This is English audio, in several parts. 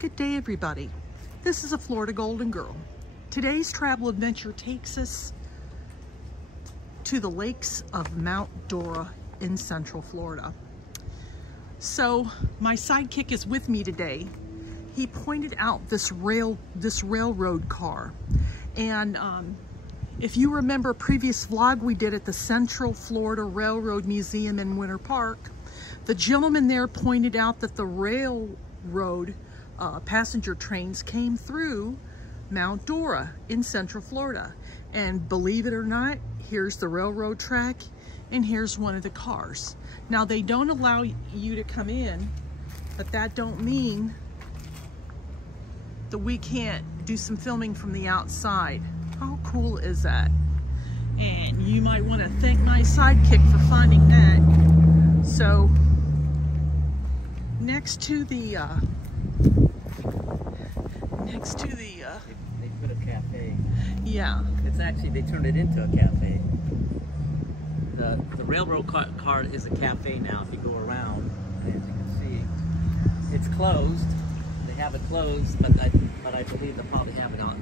Good day, everybody. This is a Florida Golden Girl. Today's travel adventure takes us to the lakes of Mount Dora in Central Florida. So my sidekick is with me today. He pointed out this railroad car, and if you remember a previous vlog we did at the Central Florida Railroad Museum in Winter Park, the gentleman there pointed out that the railroad passenger trains came through Mount Dora in Central Florida. And believe it or not, here's the railroad track and here's one of the cars. Now they don't allow you to come in, but that don't mean that we can't do some filming from the outside. How cool is that? And you might want to thank my sidekick for finding that. So next to the they put a cafe. Yeah, It's actually, they turned it into a cafe. The railroad car is a cafe now. If you go around, as you can see, it's closed. They have it closed, but I believe they'll probably have it on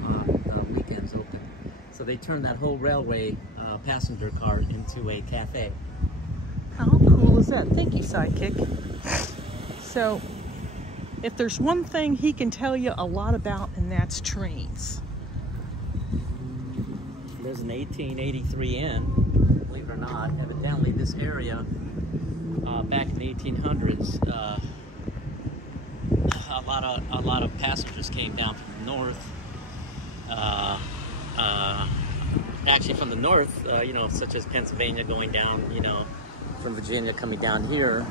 weekends open. So they turned that whole railway passenger car into a cafe. how cool is that? Thank you, sidekick. So if there's one thing he can tell you a lot about, and that's trains. There's an 1883 inn, believe it or not. Evidently this area, back in the 1800s, a lot of passengers came down from the north. Actually from the north, you know, such as Pennsylvania going down, you know, from Virginia coming down here,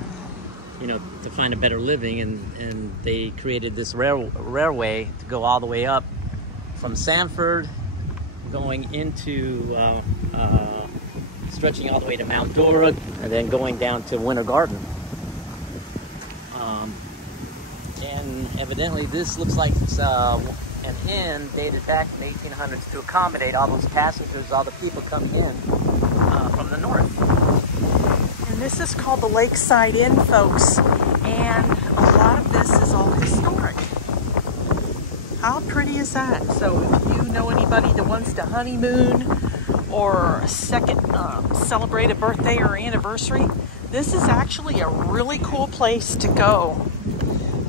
you know, to find a better living, and they created this railway to go all the way up from Sanford, going into stretching all the way to Mount Dora, and then going down to Winter Garden. And evidently this looks like it's an inn dated back in the 1800s to accommodate all those passengers, all the people coming in from the north. And this is called the Lakeside Inn, folks, and a lot of this is all historic. How pretty is that? So if you know anybody that wants to honeymoon or celebrate a birthday or anniversary, this is actually a really cool place to go.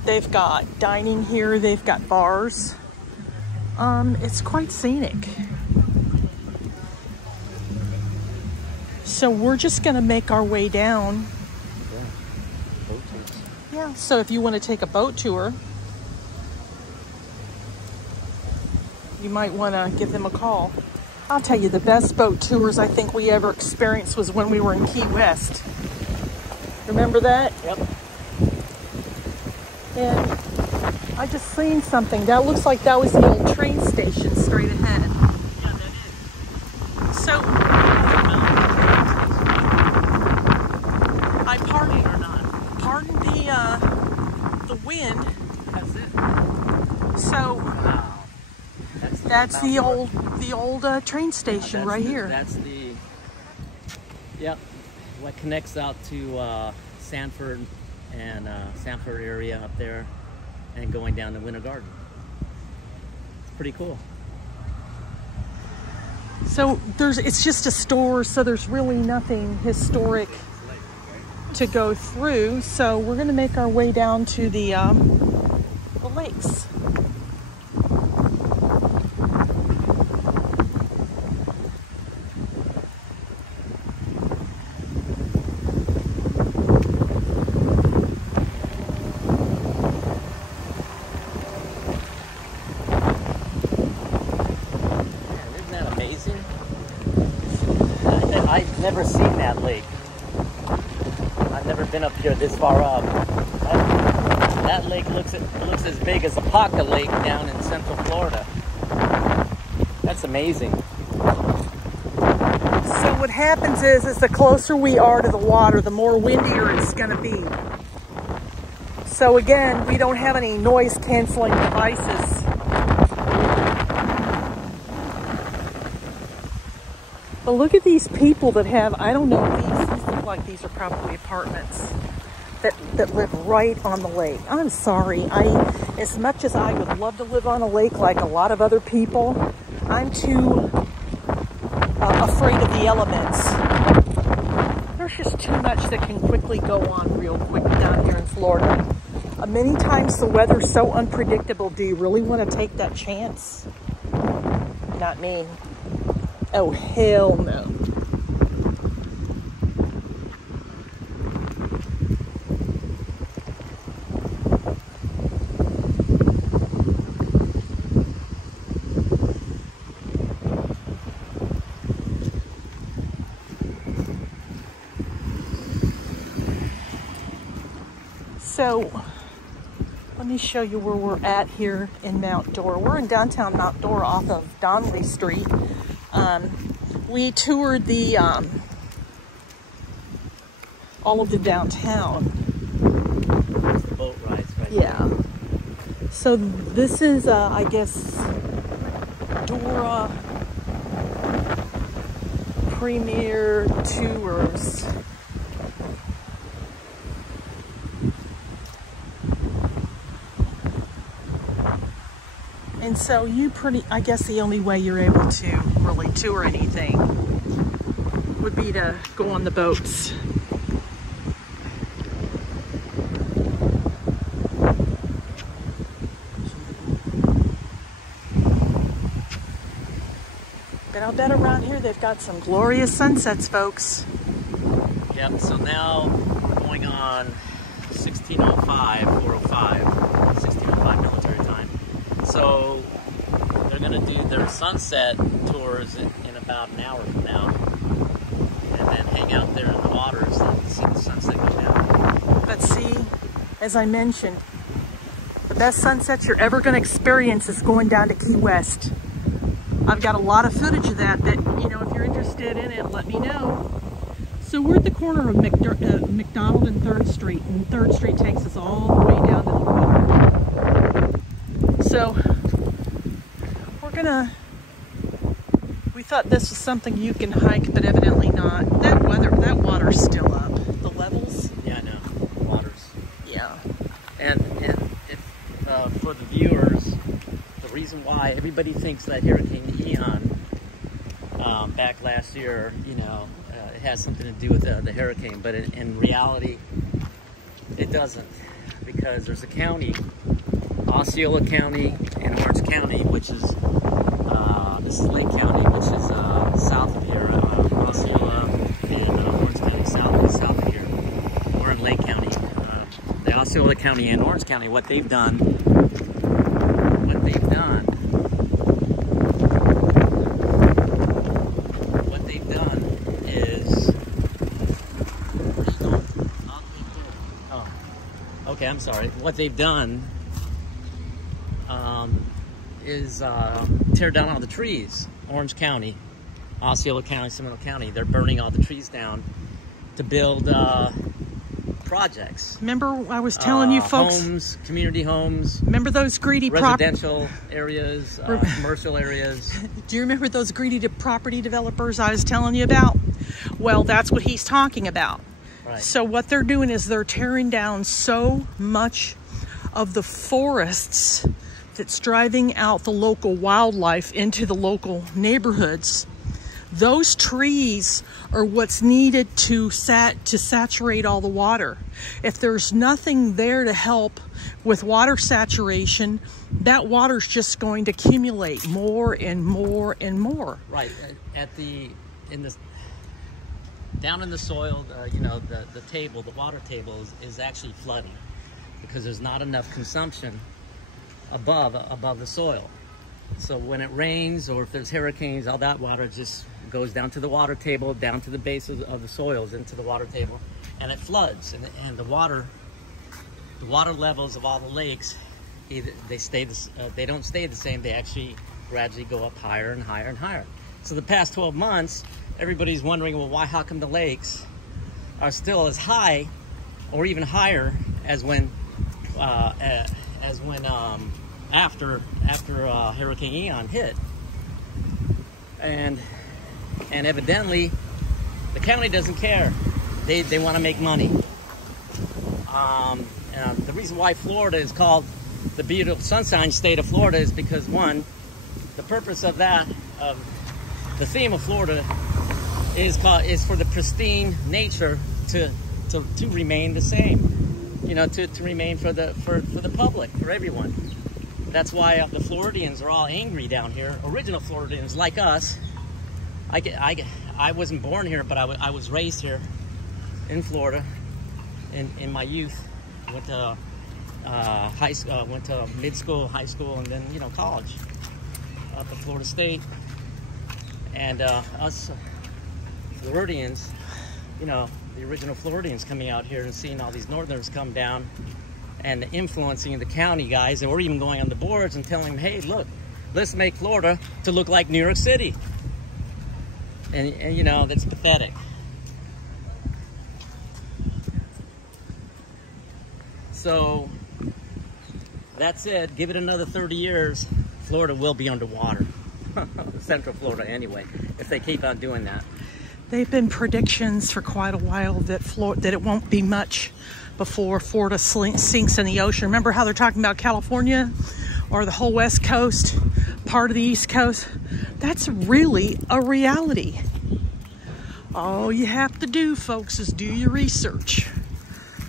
They've got dining here, they've got bars. It's quite scenic. So we're just gonna make our way down. Yeah, so if you want to take a boat tour, you might want to give them a call. I'll tell you, the best boat tours I think we ever experienced was when we were in Key West. Remember that? Yep. And I just seen something. That looks like that was the old train station straight ahead. Yeah, that is. So, I pardon or not. Pardon the wind. That's it. So Wow. that's the old train station right here. That's the, yep, what connects out to Sanford and Sanford area up there, and going down to Winter Garden. It's pretty cool. So it's just a store, so there's really nothing historic to go through. So we're gonna make our way down to the lakes. I've never seen that lake. I've never been up here this far up. That lake looks as big as a pocket lake down in Central Florida. That's amazing. So what happens is the closer we are to the water, the more windier it's going to be. So again, we don't have any noise canceling devices. But look at these people that have, I don't know, these look like these are probably apartments that live right on the lake. I'm sorry, As much as I would love to live on a lake like a lot of other people, I'm too afraid of the elements. There's just too much that can quickly go on real quick down here in Florida. Many times the weather's so unpredictable. Do you really want to take that chance? Not me. Oh, hell no. So, let me show you where we're at here in Mount Dora. We're in downtown Mount Dora off of Donnelly Street. We toured the all of the downtown. The boat rides, right? Yeah. So this is, I guess, Dora Premier Tours. And so I guess the only way you're able to really tour anything would be to go on the boats. But I'll bet around here they've got some glorious sunsets, folks. Yep, so now we're going on 1605, 405, 1605 military time. So they're going to do their sunset tours in about an hour from now, and then hang out there in the waters and see the sunset go down. But see, as I mentioned, the best sunsets you're ever going to experience is going down to Key West. I've got a lot of footage of that, you know, if you're interested in it, let me know. So we're at the corner of McDonald and 3rd Street, and 3rd Street takes us all the way down to the water. So we thought this was something you can hike, but evidently not. That water's still up. The levels. Yeah, I know. The waters. Yeah. And if for the viewers, the reason why everybody thinks that Hurricane Ian back last year, you know, it has something to do with the hurricane, but in reality, it doesn't, because there's a county, Osceola County and Orange County, which is this is Lake County, which is south of here. Osceola and Orange County south of here. We're in Lake County. The Osceola County and Orange County, what they've done is, where are you going? Oh, okay, I'm sorry. What they've done is tear down all the trees. Orange County, Osceola County, Seminole County, they're burning all the trees down to build projects. Remember I was telling you folks? Homes, community homes. Remember those greedy residential areas, commercial areas. Do you remember those greedy property developers I was telling you about? Well, that's what he's talking about. Right. So what they're doing is they're tearing down so much of the forests that's driving out the local wildlife into the local neighborhoods. Those trees are what's needed to saturate all the water. If there's nothing there to help with water saturation, that water's just going to accumulate more and more and more. Right. Down in the soil, you know, the water table is actually flooding because there's not enough consumption above the soil. So when it rains or if there's hurricanes, all that water just goes down to the water table, down to the base of the soils, into the water table, and it floods. And the water levels of all the lakes, they don't stay the same. They actually gradually go up higher and higher and higher. So the past 12 months, everybody's wondering, well, how come the lakes are still as high or even higher as when after Hurricane Ian hit, and evidently the county doesn't care. They want to make money. The reason why Florida is called the beautiful sunshine state of Florida is because, one, the purpose of that, the theme of Florida is for the pristine nature to remain the same, you know, to remain for the public, for everyone. That's why the Floridians are all angry down here. Original Floridians like us. I wasn't born here, but I was raised here in Florida in my youth. Went to high school, went to mid school, high school, and then, you know, college up at Florida State. And us Floridians, you know, the original Floridians coming out here and seeing all these Northerners come down and influencing the county guys, or even going on the boards and telling them, hey, look, let's make Florida to look like New York City. And you know, that's pathetic. So that said, give it another 30 years, Florida will be underwater. Central Florida anyway, if they keep on doing that. They've been predictions for quite a while that it won't be much before Florida sinks in the ocean. Remember how they're talking about California or the whole West Coast, part of the East Coast? That's really a reality. All you have to do, folks, is do your research.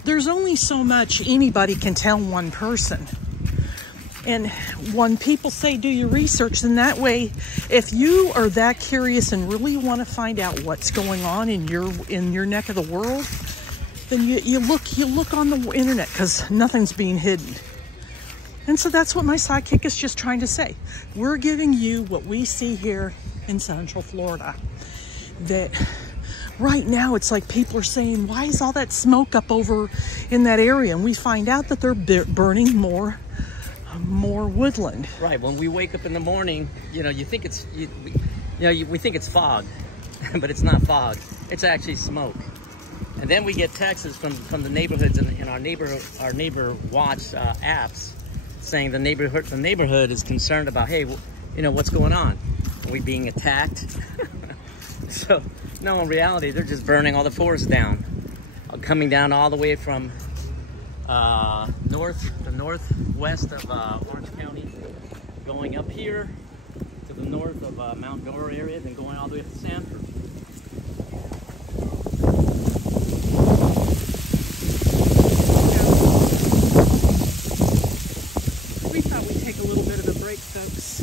There's only so much anybody can tell one person. And when people say do your research, then that way, if you are that curious and really want to find out what's going on in your neck of the world, then you look on the internet, because nothing's being hidden. And so that's what my sidekick is just trying to say. We're giving you what we see here in Central Florida. That right now it's like people are saying, why is all that smoke up over in that area? And we find out that they're burning more woodland. Right. When we wake up in the morning, you know, you think it's we think it's fog, but it's not fog. It's actually smoke. And then we get texts from the neighborhoods in our neighbor watch apps saying the neighborhood is concerned about, hey, you know, what's going on? Are we being attacked? So no, in reality, they're just burning all the forest down, coming down all the way from the northwest of Orange County, going up here to the north of Mount Dora area, then going all the way up to Sanford. We thought we'd take a little bit of a break, folks.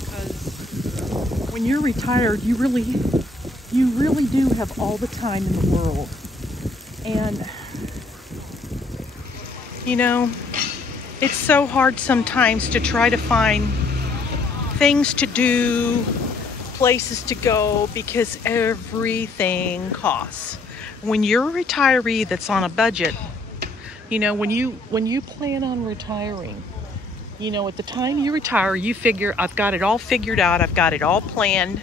Because when you're retired, you really do have all the time in the world. And you know, it's so hard sometimes to try to find things to do, places to go, because everything costs. When you're a retiree that's on a budget, you know, when you plan on retiring, you know, at the time you retire, you figure, I've got it all figured out, I've got it all planned,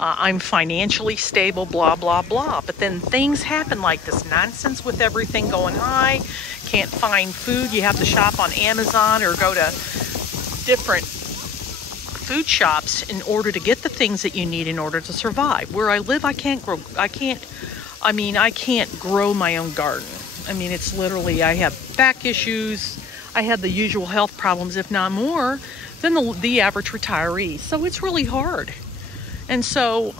I'm financially stable, blah, blah, blah. But then things happen like this nonsense with everything going high, can't find food, you have to shop on Amazon or go to different food shops in order to get the things that you need in order to survive. Where I live, I can't grow my own garden. I mean, it's literally, I have back issues, I have the usual health problems, if not more, than the average retiree. So it's really hard. And so,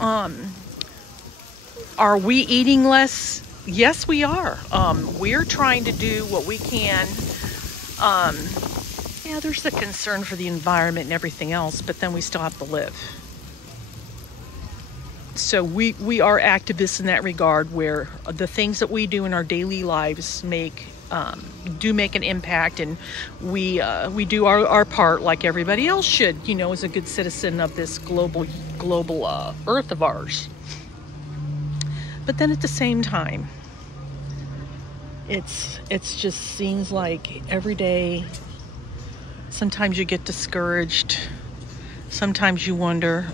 are we eating less? Yes, we are. We're trying to do what we can. Yeah, there's the concern for the environment and everything else, but then we still have to live. So we are activists in that regard, where the things that we do in our daily lives do make an impact, and we do our part like everybody else should, you know, as a good citizen of this global earth of ours. But then at the same time, it's just seems like every day, sometimes you get discouraged, sometimes you wonder,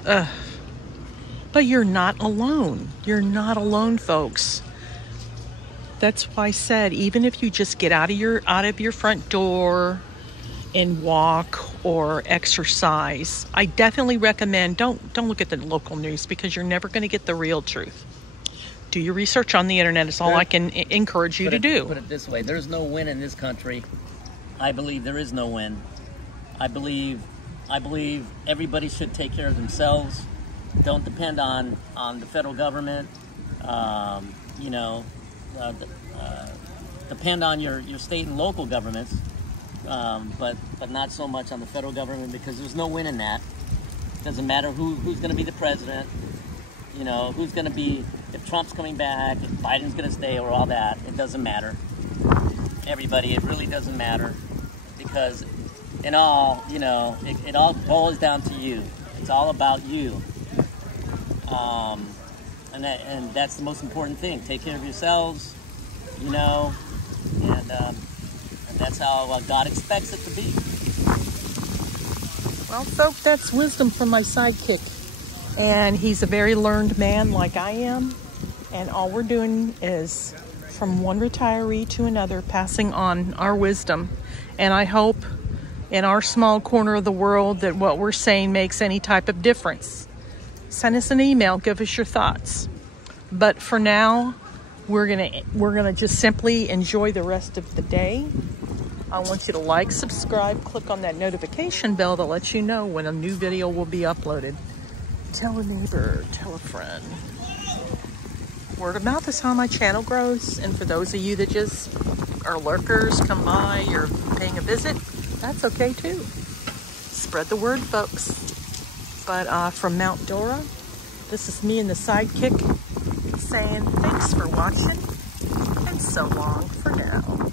but you're not alone. You're not alone, folks. That's why I said, even if you just get out of your front door and walk or exercise, I definitely recommend don't look at the local news, because you're never going to get the real truth. Do your research on the internet is all I can encourage you to do. Put it this way, there's no win in this country. I believe there is no win. I believe everybody should take care of themselves. Don't depend on the federal government. You know, depend on your state and local governments, but not so much on the federal government, because there's no win in that. Doesn't matter who's going to be the president. You know, who's going to be, if Trump's coming back, if Biden's going to stay, or all that. It doesn't matter. Everybody, it really doesn't matter, because in all, you know, it all boils down to you. It's all about you. And that's the most important thing. Take care of yourselves, you know, and that's how God expects it to be. Well, folks, that's wisdom from my sidekick. And he's a very learned man like I am. And all we're doing is, from one retiree to another, passing on our wisdom. And I hope in our small corner of the world that what we're saying makes any type of difference. Send us an email, give us your thoughts. But for now, we're gonna just simply enjoy the rest of the day. I want you to like, subscribe, click on that notification bell that lets you know when a new video will be uploaded. Tell a neighbor, tell a friend. Word of mouth is how my channel grows. And for those of you that just are lurkers, come by, you're paying a visit, that's okay too. Spread the word, folks. But from Mount Dora, this is me and the sidekick saying thanks for watching, and so long for now.